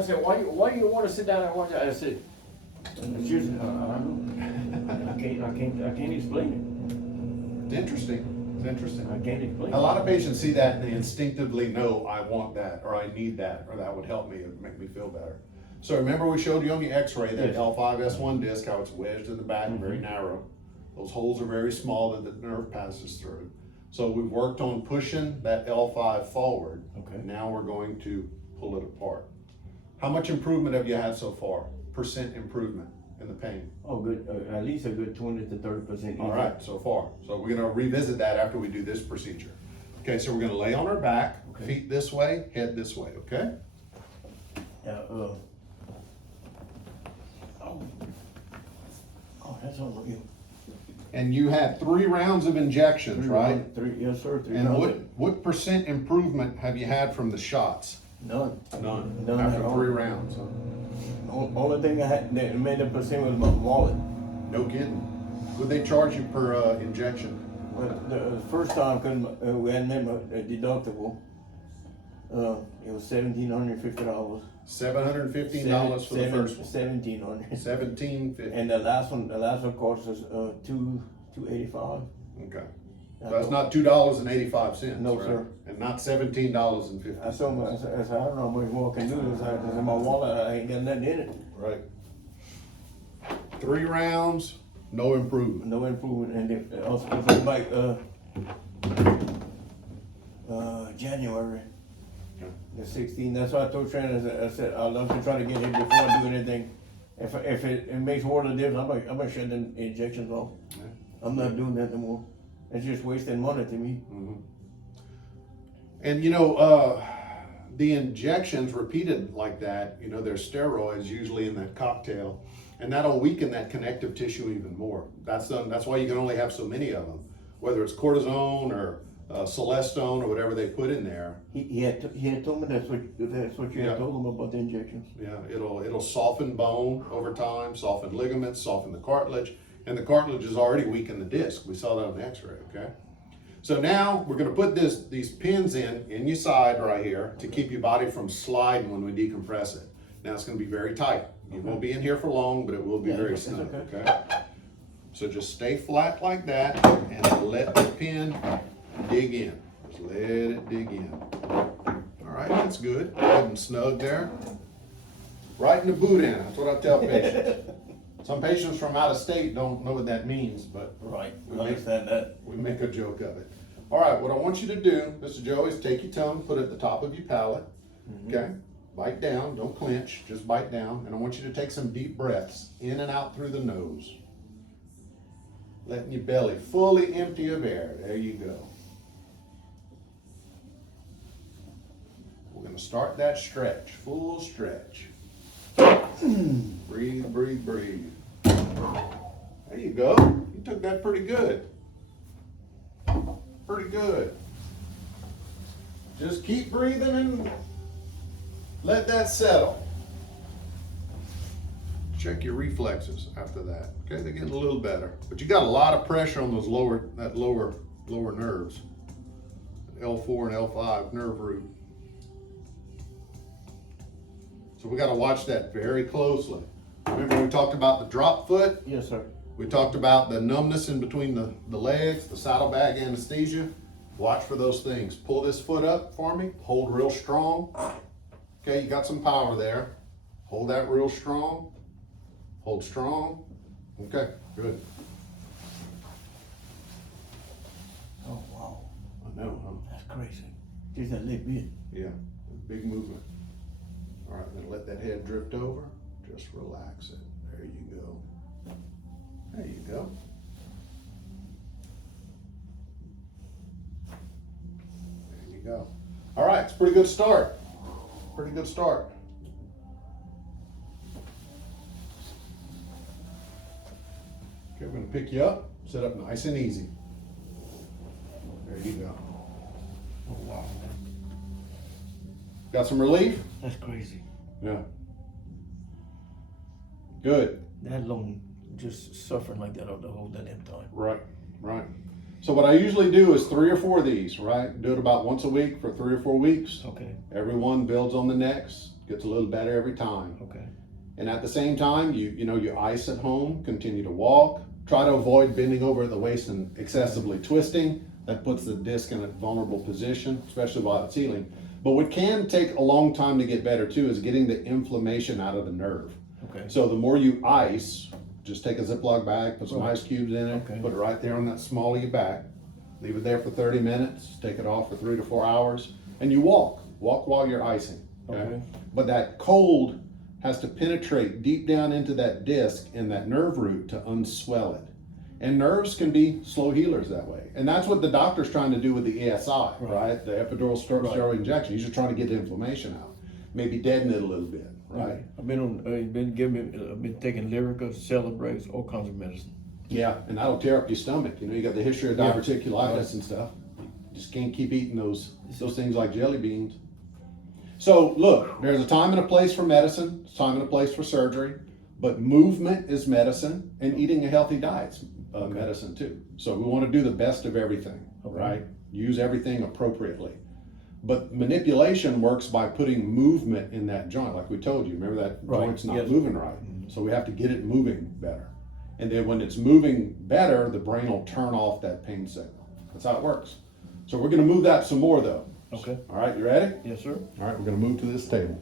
I said, why do you want to sit down and watch that? I said, it's just, I can't explain It's interesting. It's it. interesting. I can't explain it. A lot of patients see that and they instinctively know, I want that, or I need that, or that would help me, it would make me feel better. So remember we showed you on the x-ray that Yes. L5-S1 disc, how it's wedged in the back and very narrow. Those holes are very small that the nerve passes through. So we've worked on pushing that L5 forward. Okay. Now we're going to pull it apart. How much improvement have you had so far? % improvement in the pain? Oh, good, at least a good 20 to 30%. All right, so far. So we're gonna revisit that after we do this procedure. Okay, so we're gonna lay on our back, Okay. feet this way, head this way, okay? Oh, that's all you. And you had 3 rounds of injections, right? Yes, sir, 3 And rounds. what % improvement have you had from the shots? None. None. None After at all. 3 rounds, huh? Only thing I had that made a percent was my wallet. No kidding. What they charge you per injection? But the first time, cause we hadn't met a deductible, it was $1,750. $715 for the first one. $1,700. $1,750. And the last one cost us $285. Okay. So that's not $2.85. No, right? sir. And not $17.50. I told him, I said, I don't know how much more I can do this. I said, my wallet, I ain't got nothing in it. Right. 3 rounds, no improvement. No improvement. And it was supposed to be like January Okay. the 16th. That's why I told Trent, I said, I'd love to try to get here before I do anything. If it makes a world of difference, I'm gonna shut the injections off. Yeah. I'm not doing that anymore. It's just wasting money to me. Mm-hmm. And you know, the injections repeated like that, you know, there's steroids usually in that cocktail, and that'll weaken that connective tissue even more. That's why you can only have so many of them, whether it's cortisone or Celestone or whatever they put in there. He had told me that's what you Yeah. had told him about the injections. Yeah, it'll soften bone over time, soften ligaments, soften the cartilage, and the cartilage is already weak in the disc. We saw that on the x-ray, okay? So now we're gonna put these pins in your side right here to keep your body from sliding when we decompress it. Now it's gonna be very tight. You won't be in here for long, but it will be very it's snug, okay. okay? So just stay flat like that and let the pin dig in. Just let it dig in. All right, that's good. Good and snug there. Right in the boot end, that's what I tell patients. Some patients from out of state don't know what that means, but Right. We I understand that. we make a joke of it. All right, what I want you to do, Mr. Joe, is take your tongue, put it at the top of your palate, okay? Bite down, don't clench, just bite down. And I want you to take some deep breaths in and out through the nose. Letting your belly fully empty of air. There you go. We're gonna start that stretch, full stretch. Breathe, breathe, breathe. There you go. You took that pretty good. Pretty good. Just keep breathing and let that settle. Check your reflexes after that. Okay, they're getting a little better. But you got a lot of pressure on those lower nerves. L4 and L5 nerve root. So we got to watch that very closely. Remember we talked about the drop foot? Yes, sir. We talked about the numbness in between the legs, the saddlebag anesthesia. Watch for those things. Pull this foot up for me. Hold real strong. Okay, you got some power there. Hold that real strong. Hold strong. Okay, good. Oh, wow. I know, huh? That's crazy. Just a little bit. Yeah, big movement. All right, then let that head drift over. Just relax it. There you go. There you go. There you go. All right, it's a pretty good start. Pretty good start. Okay, we're gonna pick you up, sit up nice and easy. There you go. Oh, wow. Got some relief? That's crazy. Yeah. Good. That long, just suffering like that the whole damn time. Right, right. So what I usually do is 3 or 4 of these, right? Do it about once a week for 3 or 4 weeks. Okay. Every one builds on the next. Gets a little better every time. Okay. And at the same time, you ice at home, continue to walk. Try to avoid bending over at the waist and excessively twisting. That puts the disc in a vulnerable position, especially while it's healing. But what can take a long time to get better too is getting the inflammation out of the nerve. Okay. So the more you ice, just take a Ziploc bag, put some Right. ice cubes in it, Okay. put it right there on that small of your back. Leave it there for 30 minutes, take it off for 3 to 4 hours, and you walk. Walk while you're icing. Okay. But that cold has to penetrate deep down into that disc and that nerve root to unswell it. And nerves can be slow healers that way. And that's what the doctor's trying to do with the ESI, right? The epidural steroid injection. He's just trying to get the inflammation out. Maybe deaden it a little bit, right? I've been taking Lyrica, Celebrates, all kinds of medicine. Yeah, and that'll tear up your stomach. You got the history of Yeah. diverticulitis and stuff. You just can't keep eating those things like jelly beans. So look, there's a time and a place for medicine, a time and a place for surgery, but movement is medicine, and eating a healthy diet's medicine too. So we want to do the best of everything, right? Use everything appropriately. But manipulation works by putting movement in that joint, like we told you. Remember that joint's not moving right. So we have to get it moving better. And then when it's moving better, the brain will turn off that pain signal. That's how it works. So we're going to move that some more though. Okay. All right, you ready? Yes, sir. All right, we're going to move to this table.